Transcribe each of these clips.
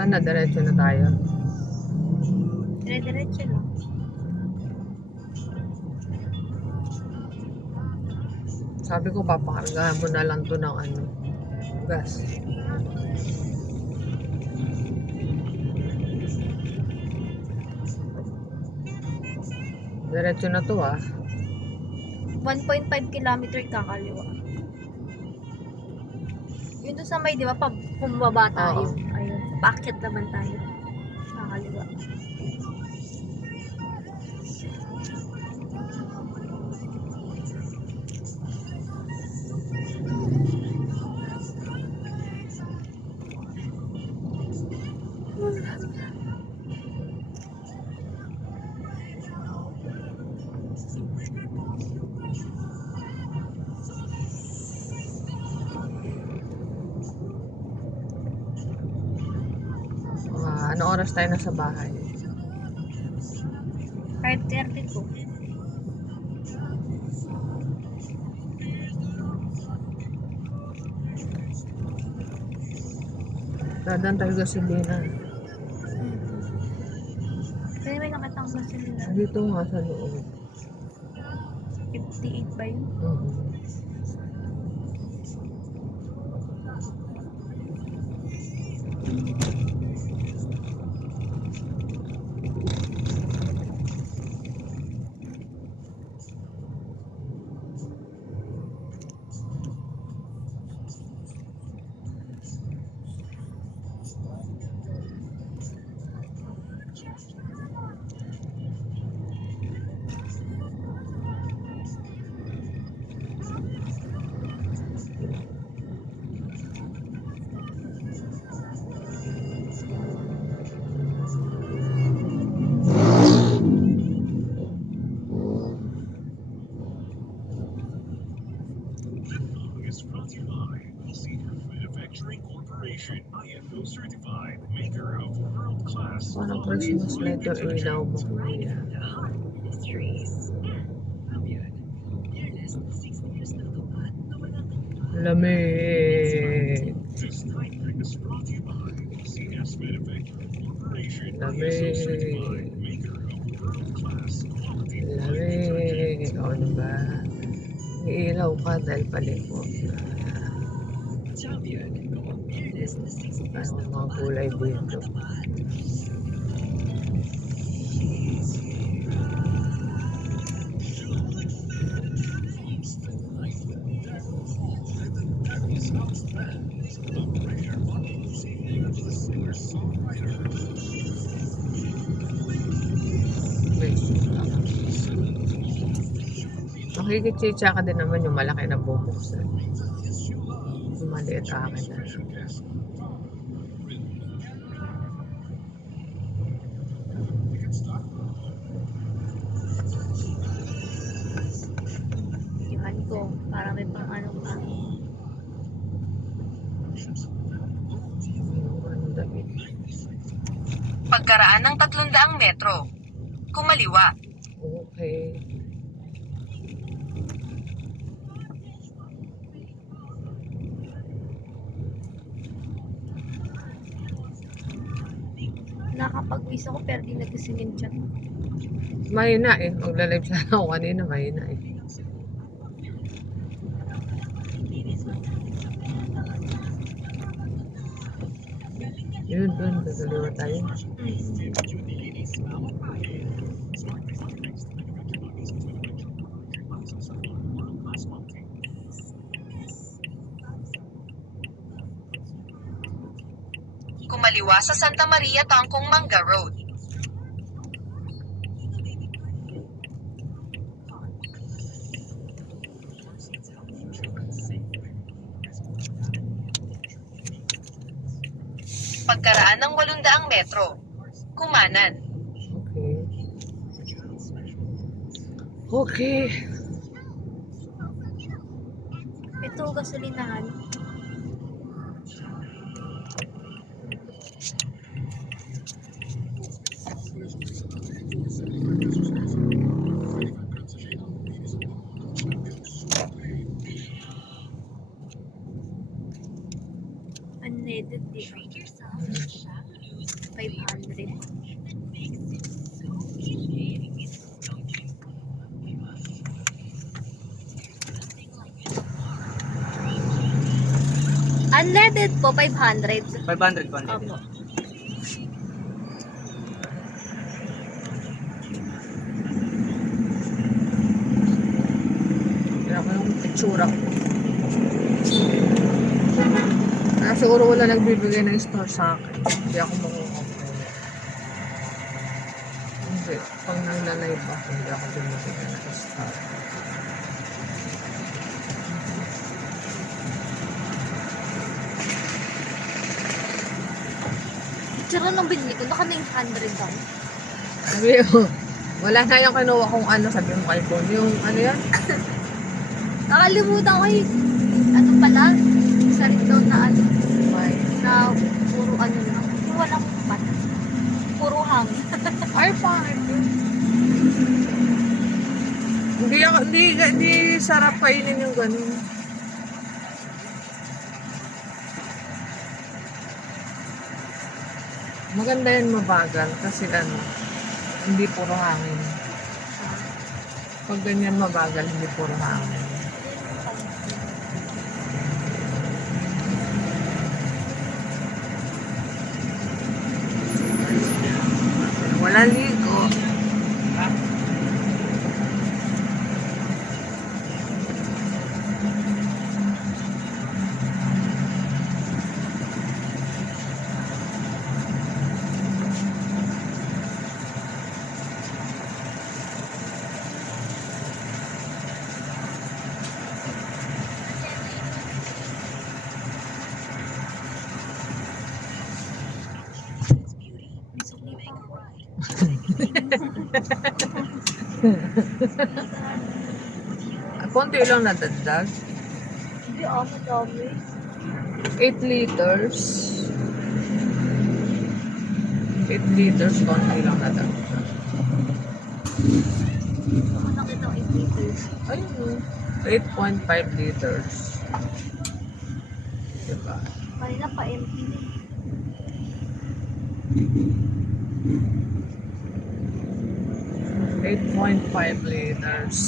Sana diretso na tayo. Dire-diretso lang. Sabi ko, papakargahan mo na lang to ng ano, gas. Diretso na to 1.5 kilometer kakaliwa. Yun doon sa may, di ba, pag bumaba tayo. Oo. Ayun, paakyat naman tayo. Kakaliwa. Ano oras tayo nasa bahay? 5:30 po. Dadaan tayo gasolina. Kaya may nakatang gasolina. Dito nga sa loob. 58 ba yun? Is brought to you by Senior Manufacturing Corporation, ISO certified, maker of world-class Parang Christmas light yung ilaw mo. Kuya. Lamig. This night is brought to you by CS Manufacturing Corporation, Lamig. ISO certified, maker of world-class quality. Lamig. O, diba? Iilaw ka dahil palikot. Ang mga kulay dito. Makikitsitsa ka din naman yung malaki na bubuksan. Yung maliit akin na. Yan ko. Para may pang ano pa. Pagkaraan ng 300 metro. Kumaliwa. Okay. Nakapag-wish ako pero di nagkasingin siya. Mahina eh. Magla-live sana ako kanina. Mahina eh. Yun, dun. Gagaliwa tayo. Kumaliwa sa Santa Maria Tangkong Manga Road. Pagkaraan ng 800 metro. Kumanan. Okay. Ito, gasolinahan. Unleaded din. 500. Unleaded po, 500. 500 po. Opo. Kaya ko yung itsura ko. Kaya siguro wala nagbibigay ng store sa akin. Hindi ako makukomplain. Hindi. Pag nanlive ako, hindi ako bumibigay ng store. Tsaka nung binili ko, naka 900 daw. Sabi mo, wala na yung kinuha kong ano, sabi mo kay Bon. Yung ano yan? Nakalimutan ko eh. Ano pala? Isa rin daw na ano, May. na puro ano lang. Yung walang pat. Puro hangin. Ay, pangit yun. Hindi sarap kainin yung ganun. Maganda yan mabagal kasi ano, hindi puro hangin. Pag ganyan mabagal, hindi puro hangin. Wala ligo. Konti lang nadagdag. Hindi madami. 8 liters. 8 liters, konti lang nadagdag. Ako nakita ko 8 liters. Ayun, 8.5 liters. Diba? Kanina pa empty. 8.5 liters.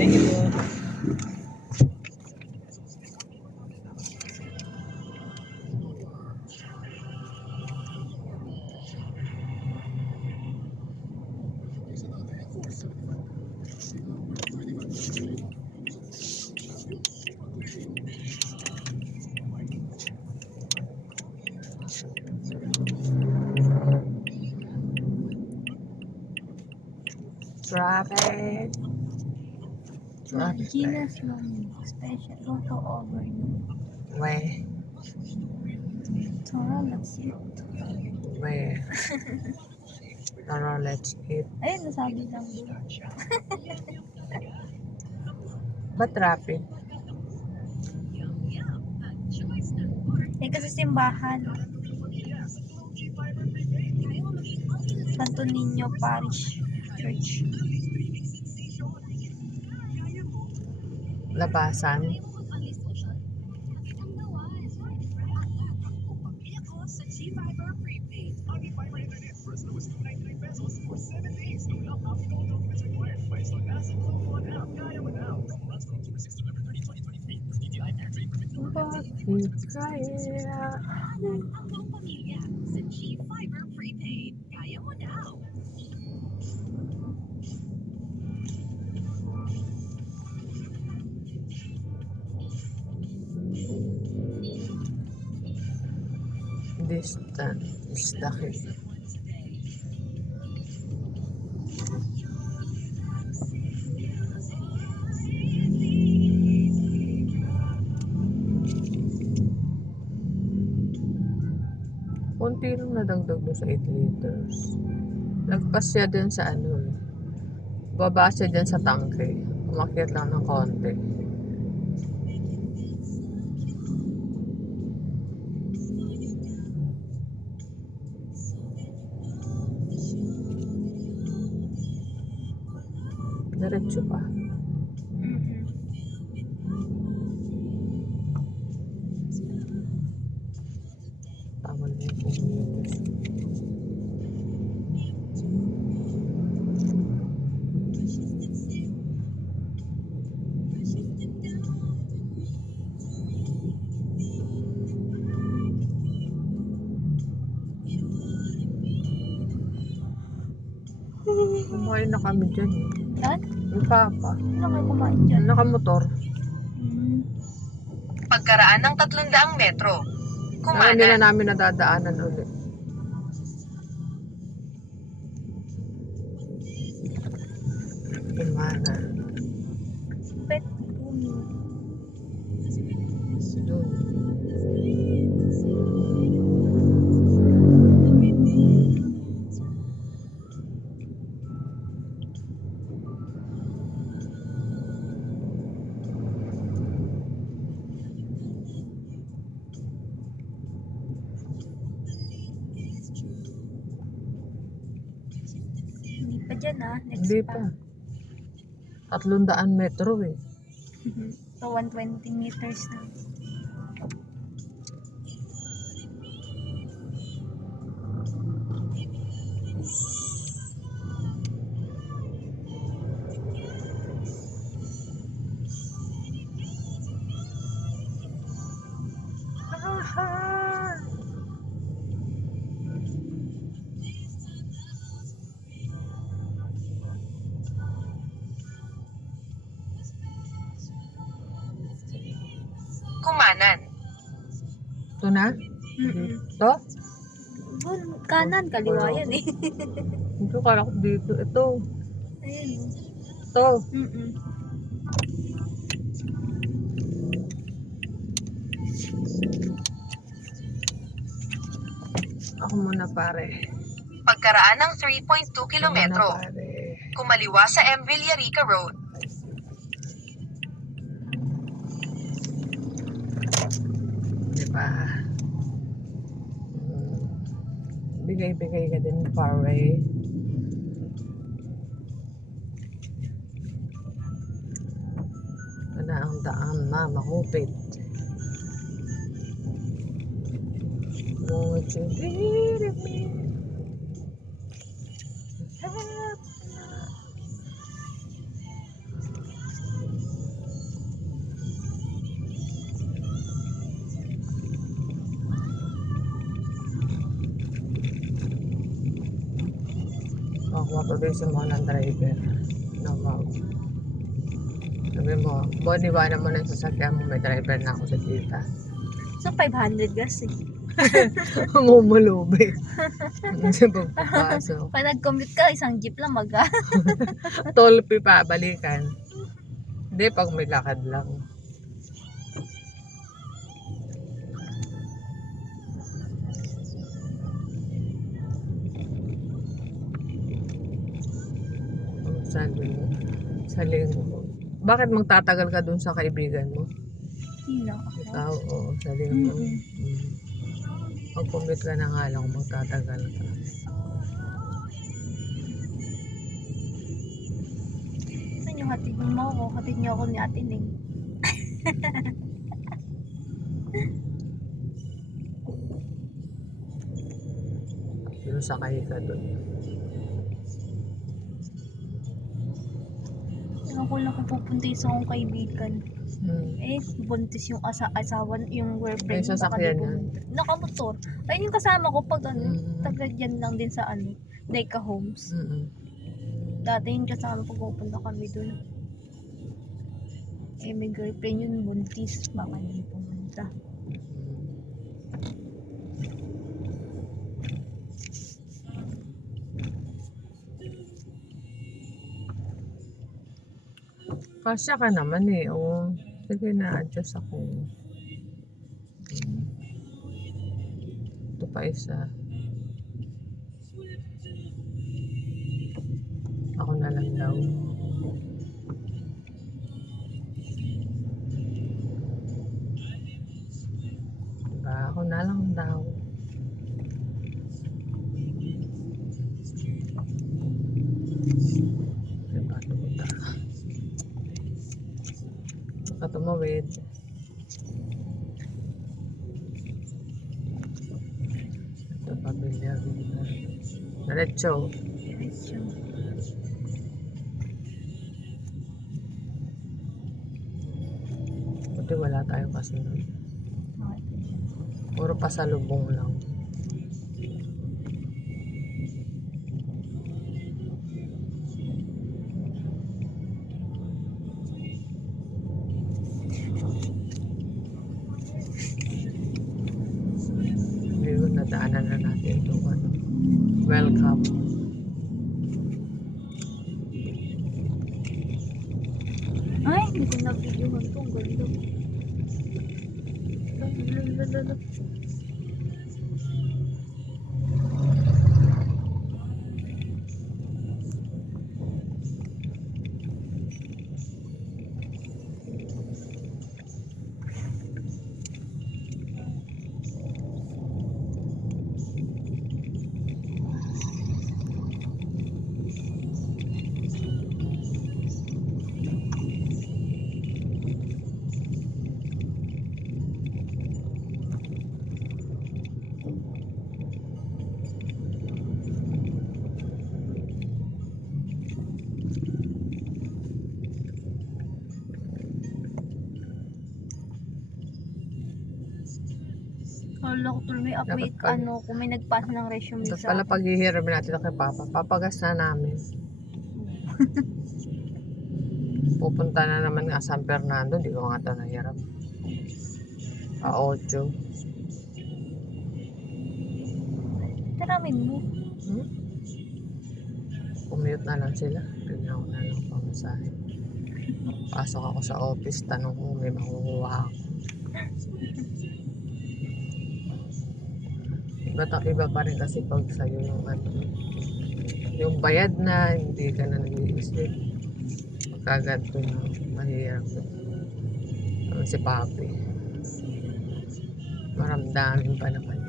Thank you. Traffic. Traffic. Gina's long special roto over. Where? Tara, let's eat. Where? Tara, let's eat. Ayun, nasabi lang doon. Ba't traffic? Eh, kasi simbahan. Santo Niño Parish Church. Labasan. Bakit kaya? Distance is the key. Konti lang nadagdag doon sa 8 liters. Lagpas siya dun sa ano eh. Baba siya dyan sa tangke. Umakyat lang ng konti. Diretso pa. Mm-mm. Tama na yung pumilis. Kumain na kami dyan eh. Yan? Yung papa. Ano kayo kumain dyan? Nakamotor. Mm. Pagkaraan ng 300 metro. Kaya hindi na Kumanan. namin nadadaanan ulit. Kumanan. Pet bumi. Doon. Hindi pa dyan ah. Next Hindi pa. pa. 300 metro eh. So 120 meters na. Kumanan. Ito na? Mm-mm. Ito? Doon, kanan, kaliwa yan eh. Ito kala ko dito. Ito. Ayun. Ito. Mm-mm. Ako muna pare. Pagkaraan ng 3.2 kilometro. Ako muna, pare. Kumaliwa sa M. Villarica Road. Diba? Bigay-bigay ka din pare. Ito na ang daan na mahupit. Won't you leave me? Mapapabisin mo ng driver na sabi mo, iwanan mo ng sasakyan mo, may driver na ako sa kita. So 500 gas eh. Mumulubi. Kasi pagpapasok. Pag nag-commute ka, isang jeep lang mag Tolpi pa, balikan. Hindi, pag may lakad lang. Sa linggo. Bakit magtatagal ka dun sa kaibigan mo? Sino? Ikaw, oo, sa linggo. Mm-mm. Pag-commute ka na nga lang, magtatagal ka. Saan yung hatid mo ako? Hatid niyo ako ni Ate Ning. Yung sakay ka dun. Saan ko lang kung pupunta yung isang kong kaibigan. Eh, buntis yung asawa, yung girlfriend. May sasakyan yan. Nakamotor. Ayun yung kasama ko pag ano, Mm. taga dyan lang din sa ano, Deca Homes. Dati yung kasama pag pupunta kami dun. Eh, may girlfriend yun, buntis. Baka hindi pumunta. Kasya ka naman eh. Oo. Sige na, adjust ako. Ito pa isa. Ako na lang daw. Diba? Ako na lang daw. Diba? Tumunta. Baka tumawid. Ito pamilya. Diretso. Diretso. Buti wala tayong kasunod. Puro pasalubong lang. Ngayon, nadaanan na natin itong ano. Welcome. Ay, hindi ko na-videohan to. Ang ganda. Lalalala. Wala ko tuloy may update Dapat pag- ano kung may nagpasa ng resume Tapos sa pala paghihiram natin kay Papa, papagas na namin. Pupunta na naman nga San Fernando, di ko nga ito nahirap. 8. taramin mo. Commute na lang sila. Tignan ko na lang pamasahe. Pasok ako sa office, tanong ko may makukuha ako. Iba pa rin kasi pag sa'yo yung ano, yung bayad na, hindi ka na nag-iisip. Pagkaganto na, mahirap. Si Papi. Maramdamin pa naman.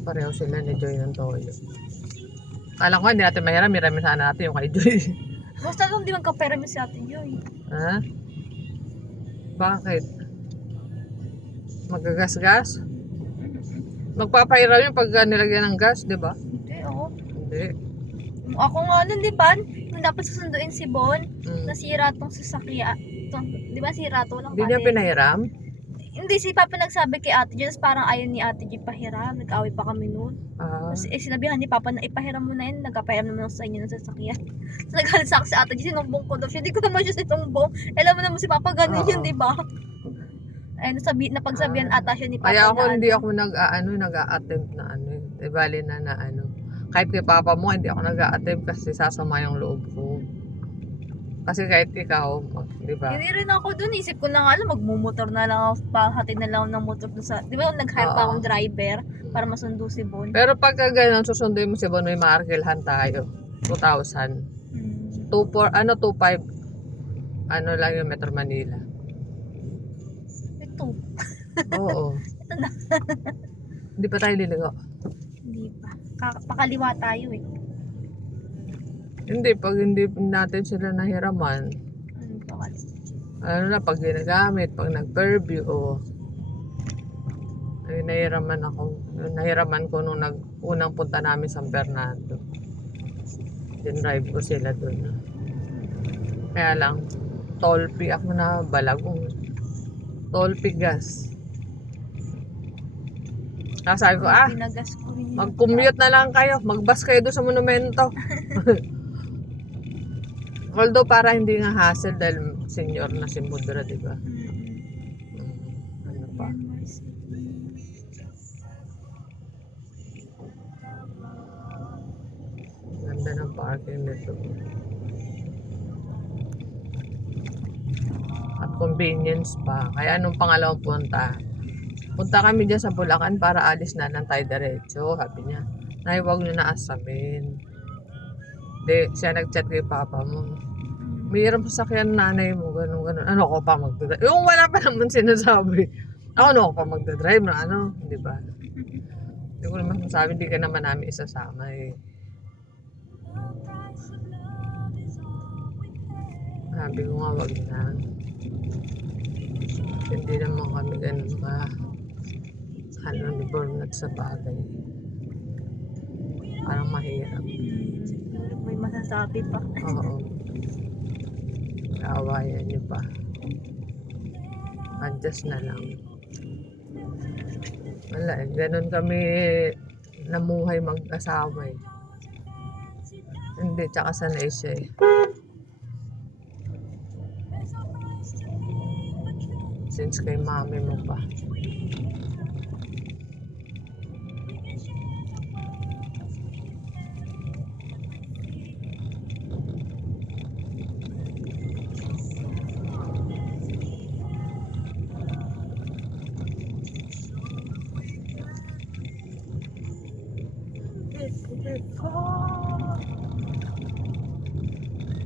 Pareho sila ni Joy ng toyo. Kala ko hindi natin mahirap, miramin sana natin yung kay Joy. Basta lang di magkapera mo si Ate Joy. Ha? Bakit? Magagasgas? Magpapahiram yung pag nilagyan ng gas, di ba? Hindi, ako. Hindi. Ako nga nun, di ba? Nung dapat susunduin si Bon, Mm. nasira tong sasakyan. Di ba sira to lang Hindi niya pinahiram? Hindi, si Papa nagsabi kay Ate Joy, tapos parang ayaw ni Ate Joy pahiram. Nag-away pa kami noon. Ah, Tapos sinabihan ni Papa na ipahiram mo na yun. Nagpapahiram naman ako sa inyo ng sasakyan. Tapos nagalit sa akin si Ate Joy, sinumbong ko daw siya. Hindi ko naman siya sinumbong. Alam mo naman si Papa ganun Oo. yun, di ba? Ay, napagsabihan ata siya ni Papa kaya ako na hindi ako nag-a-attempt na ano. Eh, bali na ano. Kahit kay Papa mo, hindi ako nag-a-attempt kasi sasama yung loob ko. Kasi kahit ikaw, di ba? Hindi rin ako dun. Isip ko na nga lang, magmumotor na lang ako. Pahatid na lang ako ng motor dun sa... Di ba nag-hire pa Oo. akong driver para masundo si Bon? Pero pagka ganun, susunduin mo si Bon, may maarkilhan tayo. 2,000. 2.5. Ano lang yung Metro Manila. Ito. Oo. Ito na. Hindi pa tayo liligo. Hindi pa. Pakaliwa tayo eh. Hindi, pag hindi natin sila nahiraman, Ano ba kasi? ano na, pag ginagamit, pag nag-purview, ay nahiraman ako. Nahiraman ko nung unang punta namin sa San Fernando. Dinrive ko sila dun. Kaya lang, toll fee ako na balagong. Toll fee gas. Kaya sabi ko, Pinagas ko rin yun. mag-commute na lang kayo. Mag-bus kayo doon sa monumento. Although para hindi nga hassle dahil senior na si Mudra, di ba? Ano pa? Ganda ng parking nito. At convenience pa. Kaya nung pangalawang punta kami dyan sa Bulacan para alis na lang tayo diretso. Sabi niya, Nay, huwag nyo na asamin. Di, siya nag-chat kay papa mo. Mayroon pa sakyan nanay mo, ganun. Ano ko pa magdadrive? Yung wala pa naman sinasabi. Ako pa magdadrive na ano, di ba? Hindi ko naman masabi, hindi ka naman namin isasama eh. Sabi ko nga, wag na. Hindi naman kami ganun ka. Ano ni Bernard sa bagay. Parang mahirap. May masasabi pa. Oo. Naawayan niyo pa. Adjust na lang. Wala eh. Ganun kami namuhay mag-asawa eh. Hindi, tsaka sanay siya eh. Since kay mami mo pa.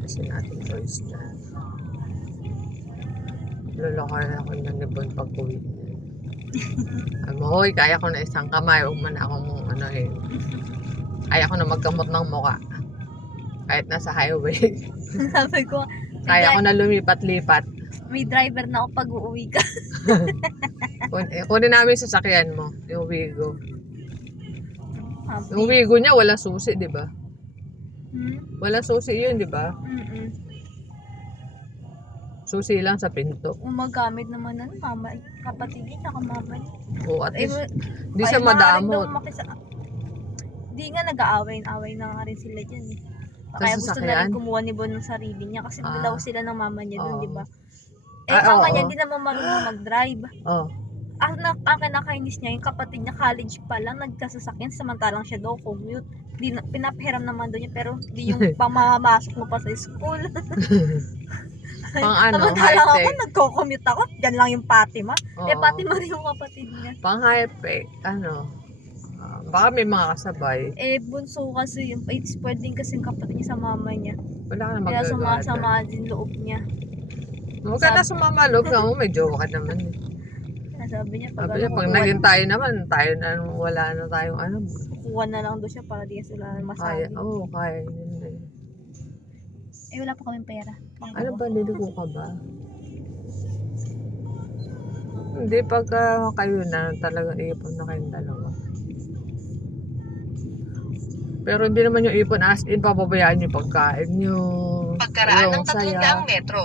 Kasi natin choice na. Lolokohan ako ng libon pag uwi niya. Hoy, kaya ko na isang kamay. Huwag man akong ano eh. Kaya ko na magkamot ng muka. Kahit nasa highway. Sabi ko, Kaya ko na lumipat-lipat. may driver na ako pag uuwi ka. Kunin namin sa sasakyan mo. Yung Wigo. Happy. Yung Wigo niya wala susi, di ba? Hmm? Wala susi yun, di ba? Mm-mm. Susi lang sa pinto. Umagamit naman ng mama, kapatid niya, saka mama niya. O at Eh, least, di siya ay, maaaring daw madamot. Di nga nag-aaway-away na nga rin sila dyan eh. Kaya gusto na sasakyan? rin kumuha ni Bon ng sarili niya kasi Ah. dalawa sila ng mama niya dun, Oo. di ba? Ah, Mama oo. niya hindi naman marunong mag-drive. Oh. Ang kinakainis niya, yung kapatid niya college pa lang, nagkasasakyan, samantalang siya daw commute. Pinapahiram naman doon niya, pero di yung pamamasok mo pa sa school. Pang ano, Samantalang ako, high-tech. nagko-commute ako, dyan lang yung Fatima. Oo. Fatima rin yung kapatid niya. Pang high-tech, ano. Baka may mga kasabay. Bunso kasi, yung pwedeng kasi yung kapatid niya sa mama niya. Wala ka na Kaya magagawa. sumasama din loob niya. Huwag ka na sumama loob nga mo, may jowa ka naman. Eh. Kaya sabi niya, Sabi niya, pag naging tayo naman, tayo na, wala na tayong ano. kukuha na lang doon siya para di sila Kaya, masabi. oo, kaya. Yun na yun. Wala pa kaming pera. Ano ba, liligo ka ba? Hindi, pagka kayo na, talagang ipon na kayong dalawa. Pero hindi naman yung ipon as in, papabayaan yung pagkain nyo. Pagkaraan ng yung saya. 300 metro.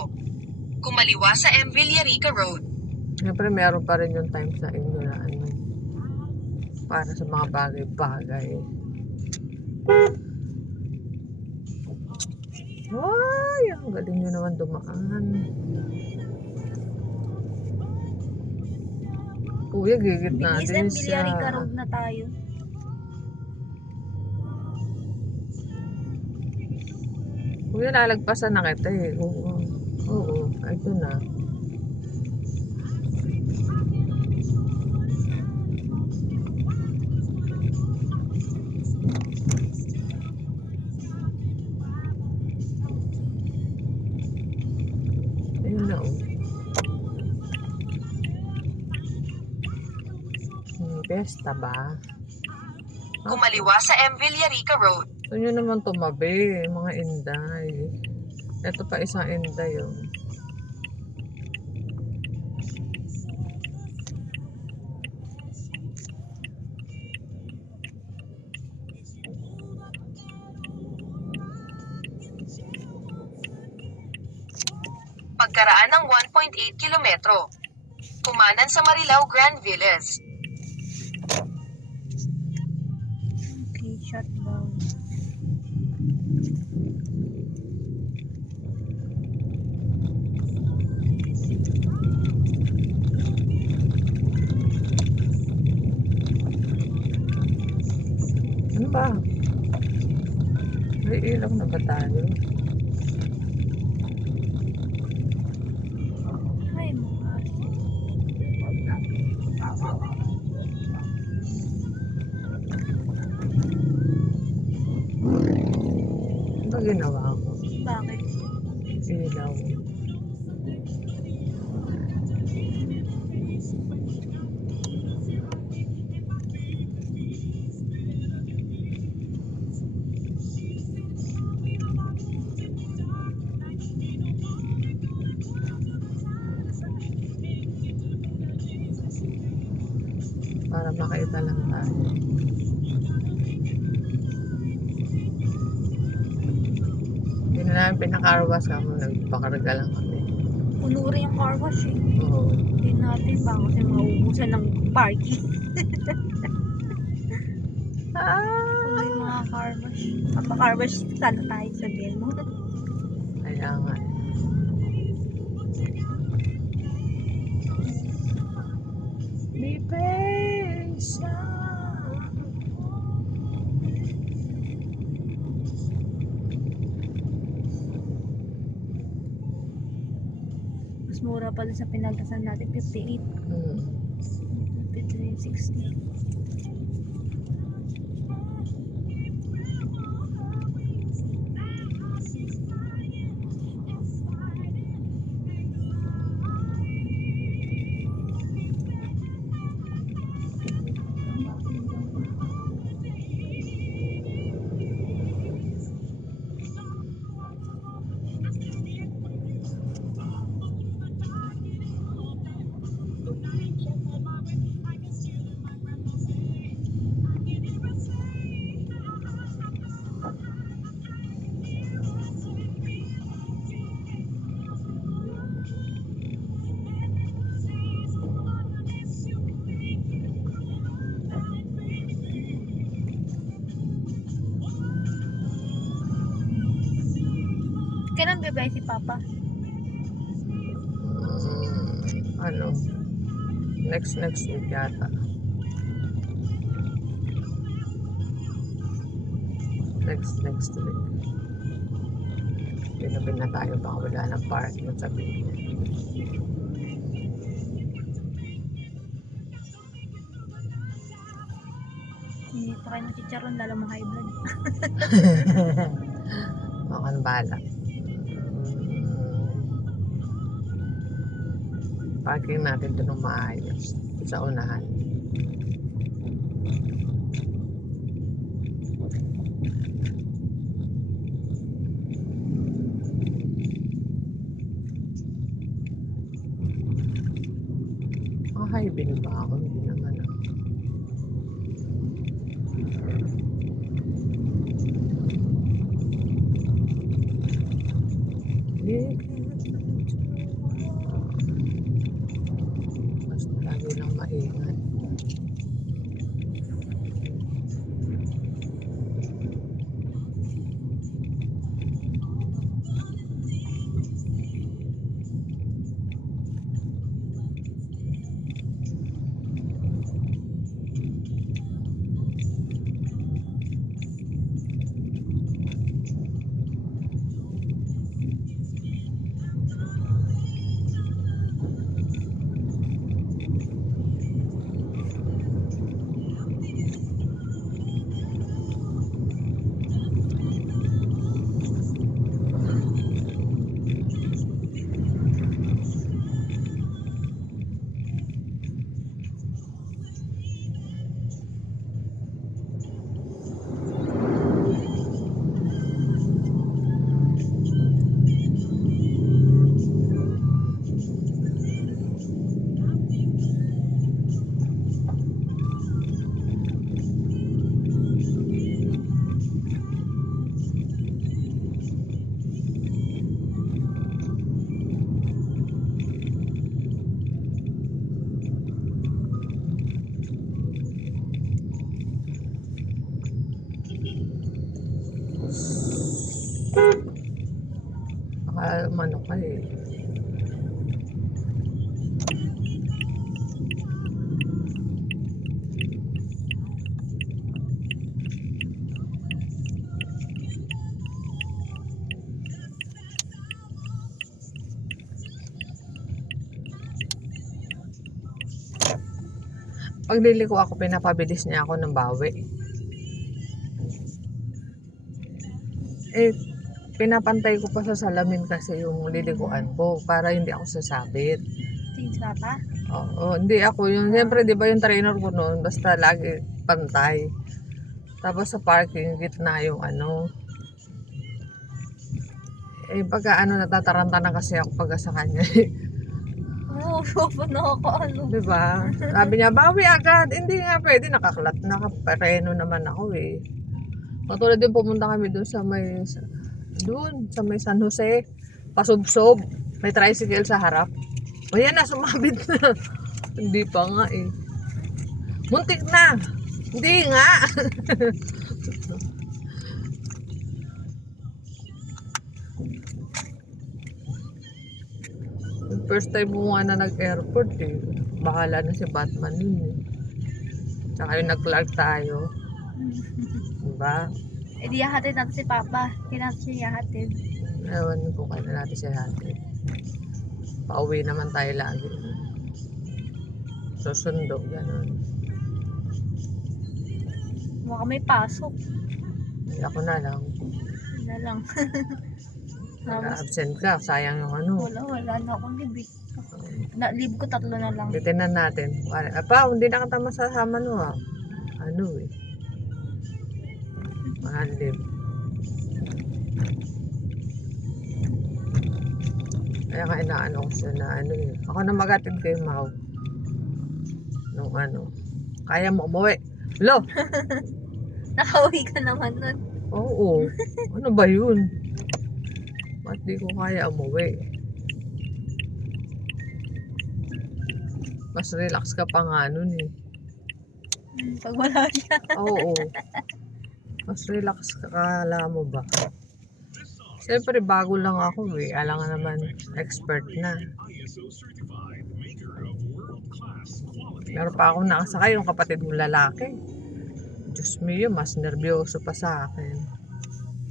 Kumaliwa sa M. Villarica Road. Siyempre, meron pa rin yung time sa inyo na ano, para sa mga bagay-bagay. Ay, ang galing nyo naman dumaan. Kuya, gigit Bilis natin and siya. Villarica Road na tayo. Kuya, nalagpasan na kita eh. Oo. Oo, ito na. Ayun na oh. Pesta ba? Kumaliwa sa M. Villarica Road. Gusto nyo naman tumabi, mga inday. Ito pa isang inday oh. Pagkaraan ng 1.8 kilometro. Kumanan sa Marilao Grand Villas. Okay, shutdown. Ano ba? May ilaw na ba tayo? Ito ginawa ko. Bakit? Ilaw. Para makita lang tayo. Hindi na namin pinakarwas kamo. Nagpakarga lang kami. Puno rin yung car wash eh. Oo. Hindi natin ba kasi mauubusan ng parking. Puno yung mga car wash. Car wash sana tayo sabihin mo. Kaya nga. Be patient. Mas mura pa dun sa pinagkasan natin, 58. Hmm. 53.60. Kailan bibay si Papa? Ano? Next week yata. Next week. Binabi na tayo baka wala ng parking sa sabihin. Hindi pa kayo ng chicharon, lalo mga high blood. Makan bala. Parking natin doon ng maayos sa unahan. High bill ba ako? Hindi naman ako. Basta lagi lang maingat. Baka umano ka eh. Pag liliko ako, pinapabilis niya ako ng bawi. Eh, pinapantay ko pa sa salamin kasi yung lilikuan ko para hindi ako sasabit. Sige, papa. Oo, hindi ako yung, siyempre di ba yung trainer ko noon, basta lagi pantay. Tapos sa parking, gitna yung ano. Eh, pagka ano, natataranta na kasi ako pagka sa kanya. Oo, sopa na ako, ano. Di ba? Sabi niya, bawi agad. Hindi nga pwede, nakapareno naman ako eh. Matulad din pumunta kami doon sa may, sa may San Jose. Pasubsob. May tricycle sa harap. O yan na, sumabit na. Hindi pa nga eh. Muntik na. Hindi nga. Yung first time mo nga na nag-airport eh. Bahala na si Batman yun eh. Tsaka yung nag-Clark tayo. Diba? Eh, di yahatid natin si papa. Hindi natin siya yahatid. Ewan ko kaya natin siya natin. Pauwi naman tayo lagi. Susundo, gano'n. Baka may pasok. Hindi ako na lang. Yun na lang. Tapos, Absent ka, sayang yung ano. wala na akong libre. Leave ko 3 na lang. Titinan natin. Apa, hindi na kita masasama no ah. Ano eh. Mahal din. Kaya nga inaano ko siya na ano eh. Ako na magatid kay Mau. Nung ano. Kaya mo umuwi. Lo! Nakauwi ka naman nun. Oo. Ano ba yun? Ba't di ko kaya umuwi? Mas relax ka pa nga nun eh. Pag wala siya. Oo. Mas relax ka, kala mo ba? Siyempre, bago lang ako eh. Alam nga naman, expert na. ISO certified, maker of world-class quality. Meron pa akong nakasakay, yung kapatid mong lalaki. Diyos mo yun, mas nervyoso pa sa akin.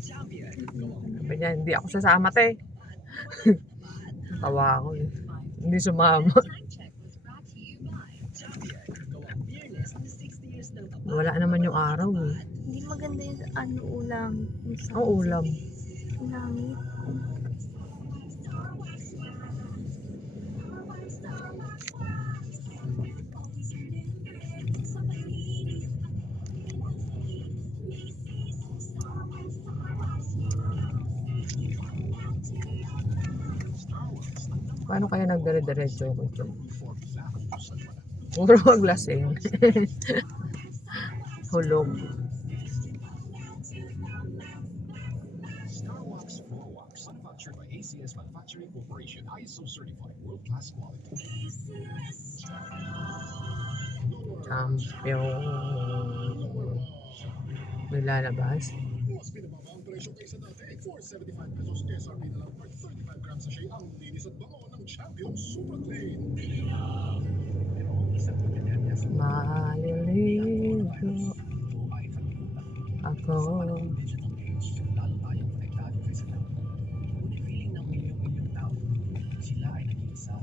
Sabi niya, hindi ako sasama te. Tawa ako eh. Hindi sumama. Wala naman yung araw eh. Hindi maganda yung ano ulam. Ang ulam. Langit. Paano kaya nagdire-diretso ko ito? Puro maglasing. Hulog. Starwax Wax, manufactured by ACS Manufacturing Corporation, ISO certified, world-class quality. Champion. May lalabas. Mas pinababa ang presyo kaysa dati, 475 pesos SRP na lang per 35 grams sa siya ang linis at bango ng Champion Super Clean. Maliligo ako. Digital age, lalo tayong konektado kaysa dati. Ngunit feeling ng milyong-milyong tao, sila ay nag-iisa.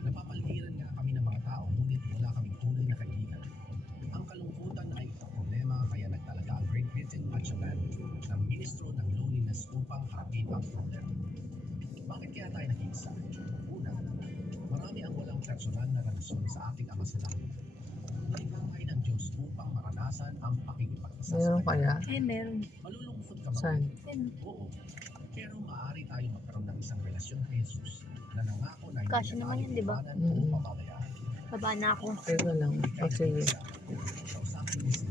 Napapaligiran nga kami ng mga tao, ngunit wala kaming tunay na kaibigan. Ang kalungkutan ay isang problema, kaya nagtalaga ang Great Britain at Japan ng Ministro ng Loneliness upang harapin ang problema. Bakit kaya tayo nag-iisa? Una, marami ang walang personal na relasyon sa ating Ama sa Langit. Naikangay ng Diyos upang maranasan ang pakikipag-isa sa Meron Kanya. kaya? Eh, meron. Malulungkot ka ba? Saan? Oo. Pero maaari tayo magkaroon ng isang relasyon kay Jesus na nangako na hindi Kasi na naman tayo yun, di ba? iwanan o pababayaan. Baba na ako. Teka lang. O sige. Kausapin mo si